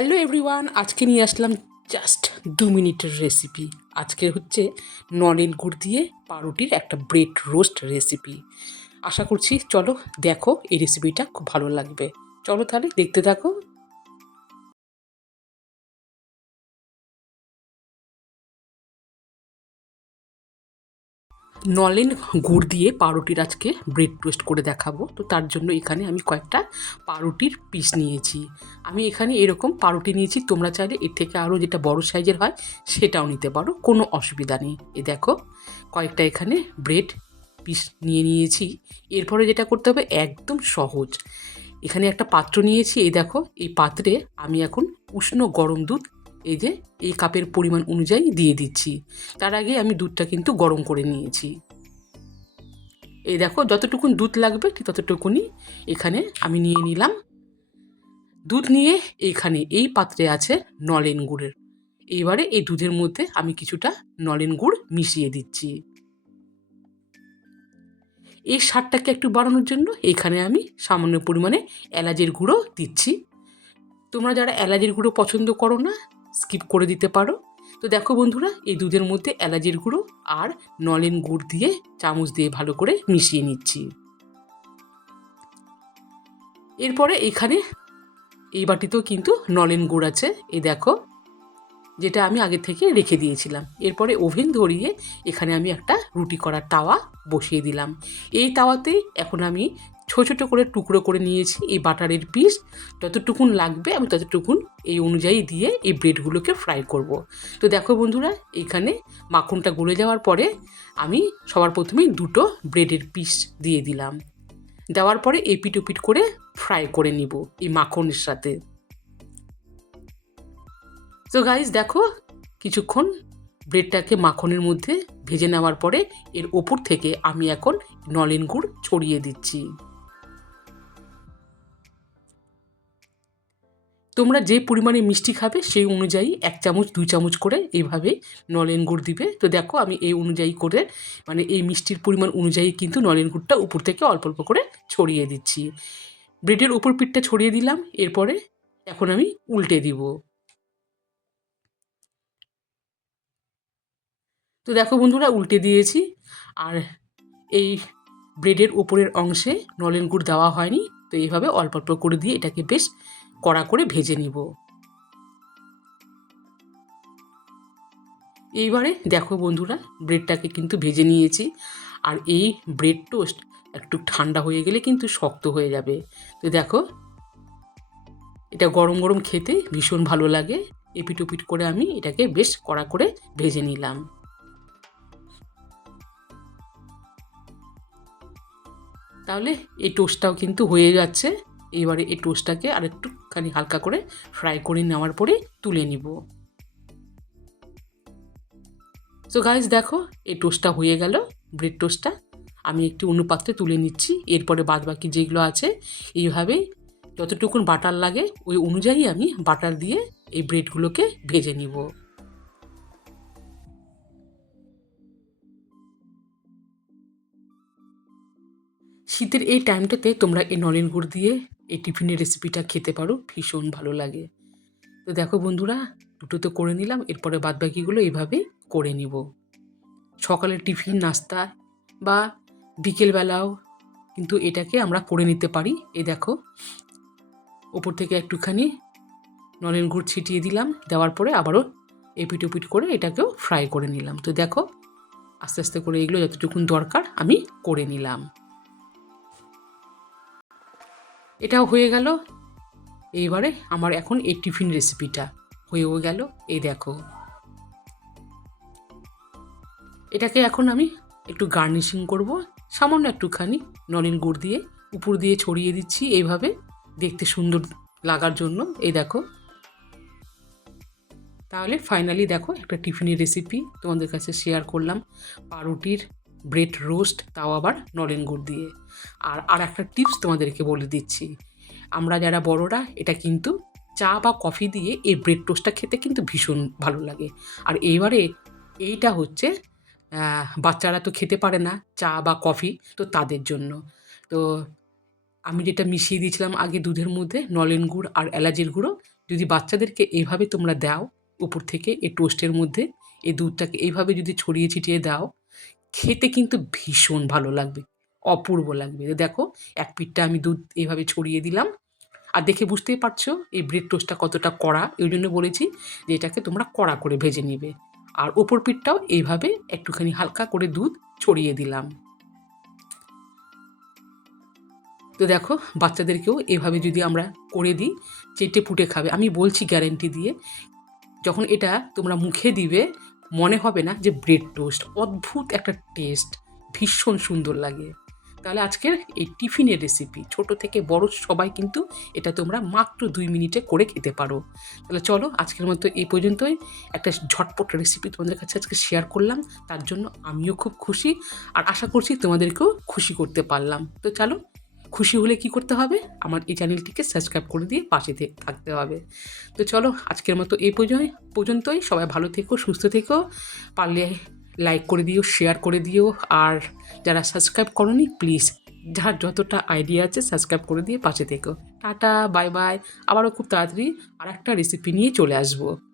Hello everyone, আজকে নিয়ে আসলাম just দু মিনিটের রেসিপি আজকে হচ্ছে নলেন গুড় দিয়ে পাউরুটির একটা ব্রেড রোস্ট রেসিপি আশা করছি, চলো দেখো এই রেসিপিটা খুব ভালো লাগবে। চলো তাহলে দেখতে থাকো। নলেন গুড় দিয়ে পাউরুটির আজকে ব্রেড টোস্ট করে দেখাবো। তো তার জন্য এখানে আমি কয়েকটা পাউরুটির পিস নিয়েছি। আমি এখানে এরকম পাউরুটি নিয়েছি, তোমরা চাইলে এর থেকে আরও যেটা বড় সাইজের হয় সেটাও নিতে পারো, কোনো অসুবিধা নেই। এ দেখো, কয়েকটা এখানে ব্রেড পিস নিয়ে নিয়েছি। এরপরে যেটা করতে হবে, একদম সহজ। এখানে একটা পাত্র নিয়েছি এই দেখো, এই পাত্রে আমি এখন উষ্ণ গরম দুধ এই যে, এই কাপের পরিমাণ অনুযায়ী দিয়ে দিচ্ছি। তার আগে আমি দুধটা কিন্তু গরম করে নিয়েছি। এই দেখো, যতটুকুন দুধ লাগবে, ঠিক ততটুকুনি এখানে আমি নিয়ে নিলাম। দুধ নিয়ে এইখানে এই পাত্রে আছে নলেন গুড়ের। এইবারে এই দুধের মধ্যে আমি কিছুটা নলেন গুড় মিশিয়ে দিচ্ছি। এই স্বাদটাকে একটু বাড়ানোর জন্য এখানে আমি সামান্য পরিমাণে এলাচের গুঁড়ো দিচ্ছি। তোমরা যারা এলাচের গুঁড়ো পছন্দ করো না স্কিপ করে দিতে পারো। তো দেখো বন্ধুরা, এই দুধের মধ্যে এলাচের গুঁড়ো আর নলেন গুড় দিয়ে চামচ দিয়ে ভালো করে মিশিয়ে নিচ্ছি। এরপরে এখানে এই বাটিতেও কিন্তু নলেন গুড় আছে। এই দেখো, যেটা আমি আগে থেকে রেখে দিয়েছিলাম। এরপরে ওভেন ধরিয়ে এখানে আমি একটা রুটি করার তাওয়া বসিয়ে দিলাম। এই তাওয়াতে এখন আমি ছোটো ছোটো করে টুকরো করে নিয়েছি এই বাটারের পিস। যতটুকুন লাগবে আমি ততটুকুন এই অনুযায়ী দিয়ে এই ব্রেডগুলোকে ফ্রাই করব। তো দেখো বন্ধুরা, এখানে মাখনটা গলে যাওয়ার পরে আমি সবার প্রথমেই দুটো ব্রেডের পিস দিয়ে দিলাম। দেওয়ার পরে এপিট ওপিট করে ফ্রাই করে নিব এই মাখনের সাথে। তো গাইজ দেখো কিছুক্ষণ ব্রেডটাকে মাখনের মধ্যে ভেজে নেওয়ার পরে এর ওপর থেকে আমি এখন নলেন গুড় ছড়িয়ে দিচ্ছি। তোমরা যে পরিমাণে মিষ্টি খাবে সেই অনুযায়ী এক চামচ দুই চামচ করে এইভাবে নলেন গুড় দিবে। তো দেখো আমি এই অনুযায়ী করে মানে এই মিষ্টির পরিমাণ অনুযায়ী কিন্তু নলেন গুড়টা উপর থেকে অল্প অল্প করে ছড়িয়ে দিচ্ছি। ব্রেডের উপর পিঠটা ছড়িয়ে দিলাম, এরপরে এখন আমি উল্টে দিব। তো দেখো বন্ধুরা, উল্টে দিয়েছি। আর এই ব্রেডের উপরের অংশে নলেন গুড় দেওয়া হয়নি, তো এইভাবে অল্প অল্প করে দিয়ে এটাকে বেশ কড়া করে ভেজে নিব। এইবারে দেখো বন্ধুরা, ব্রেডটাকে কিন্তু ভেজে নিয়েছি। আর এই ব্রেড টোস্ট একটু ঠান্ডা হয়ে গেলে কিন্তু শক্ত হয়ে যাবে। তো দেখো, এটা গরম গরম খেতে ভীষণ ভালো লাগে। এপিট ওপিট করে আমি এটাকে বেশ কড়া করে ভেজে নিলাম। তাহলে এই টোস্টটাও কিন্তু হয়ে যাচ্ছে। এবারে এই টোস্টটাকে আর একটুখানি হালকা করে ফ্রাই করে নেওয়ার পরে তুলে নিব। তো গাইজ দেখো, এই টোস্টটা হয়ে গেল ব্রেড টোস্টটা আমি একটি অন্য পাত্রে তুলে নিচ্ছি, এরপরে বাদ বাকি যেগুলো আছে, এইভাবে যতটুকুন বাটার লাগে, ওই অনুযায়ী আমি বাটার দিয়ে এই ব্রেডগুলোকে ভেজে নিব। শীতের এই টাইমটাতে তোমরা এই নলেন গুড় দিয়ে এই টিফিনের রেসিপিটা খেতে পারো, ভীষণ ভালো লাগে। তো দেখো বন্ধুরা, দুটো তো করে নিলাম, এরপরে বাদবাকিগুলো এইভাবে করে নিব। সকালের টিফিন, নাস্তা বা বিকেলবেলাও কিন্তু এটাকে আমরা করে নিতে পারি। এই দেখো, ওপর থেকে একটুখানি নলেন গুড় ছিটিয়ে দিলাম, দেওয়ার পরে আবারও এপিট ওপিট করে এটাকেও ফ্রাই করে নিলাম। তো দেখো, আস্তে আস্তে করে এগুলো যতটুকুন দরকার আমি করে নিলাম। এটাও হয়ে গেল। এইবারে আমার এখন এই টিফিন রেসিপিটা হয়েও গেল। এই দেখো। এটাকে এখন আমি একটু গার্নিশিং করব। সামান্য একটুখানি নলেন গুড় দিয়ে উপর দিয়ে ছড়িয়ে দিচ্ছি এইভাবে দেখতে সুন্দর লাগার জন্য। এই দেখো। তাহলে ফাইনালি দেখো একটা টিফিনের রেসিপি তোমাদের কাছে শেয়ার করলাম। পাউরুটির ব্রেড রোস্ট, তাও আবার নলেন গুড় দিয়ে। আর আর একটা টিপস তোমাদেরকে বলে দিচ্ছি। আমরা যারা বড়রা, এটা কিন্তু চা বা কফি দিয়ে এই ব্রেড টোস্টটা খেতে কিন্তু ভীষণ ভালো লাগে। আর এইবারে এইটা হচ্ছে বাচ্চারা তো খেতে পারে না চা বা কফি, তো তাদের জন্য। তো আমি যেটা মিশিয়ে দিয়েছিলাম আগে দুধের মধ্যে, নলেন গুড় আর এলাচের গুঁড়ো। যদি বাচ্চাদেরকে এইভাবে তোমরা দাও, উপর থেকে এই টোস্টের মধ্যে, এই দুধটাকে এইভাবে যদি ছড়িয়ে ছিটিয়ে দাও খেতে কিন্তু ভীষণ ভালো লাগবে, অপূর্ব লাগবে। দেখো, এক পিঠটা আমি দুধ এইভাবে ছড়িয়ে দিলাম। আর দেখে বুঝতেই পারছ, এই ব্রেড টোস্টটা কতটা কড়া। এই জন্য বলেছি যে এটাকে তোমরা কড়া করে ভেজে নেবে। আর ওপর পিঠটাও এইভাবে একটুখানি হালকা করে দুধ ছড়িয়ে দিলাম। তো দেখো, বাচ্চাদেরকেও এভাবে যদি আমরা করে দিই, চেটে পুটে খাবে। আমি বলছি গ্যারেন্টি দিয়ে, যখন এটা তোমরা মুখে দিবে মনে হবে না যে ব্রেড টোস্ট অদ্ভুত একটা টেস্ট ভীষণ সুন্দর লাগে। তাহলে আজকের এই টিফিনের রেসিপি ছোট থেকে বড় সবাই কিন্তু এটা তোমরা মাত্র দুই মিনিটে করে খেতে পারো। তাহলে চলো আজকের মতো এই পর্যন্তই। একটা ঝটপট রেসিপি তোমাদের কাছে আজকে শেয়ার করলাম, তার জন্য আমিও খুব খুশি। আর আশা করছি তোমাদেরকেও খুশি করতে পারলাম। তো চলো খুশি হলে কি করতে হবে? আমার এই চ্যানেলটিকে সাবস্ক্রাইব করে দিয়ে পাশে থাকতে হবে। তো চলো, আজকের মতো এই পর্যন্তই। সবাই ভালো থেকো, সুস্থ থেকো। পারলে লাইক করে দিও শেয়ার করে দিও। আর যারা সাবস্ক্রাইব করনি প্লিজ যার যতটা আইডিয়া আছে সাবস্ক্রাইব করে দিয়ে পাশে থেকো। টাটা বাই বাই আবারও খুব তাড়াতাড়ি আর একটা রেসিপি নিয়ে চলে আসব।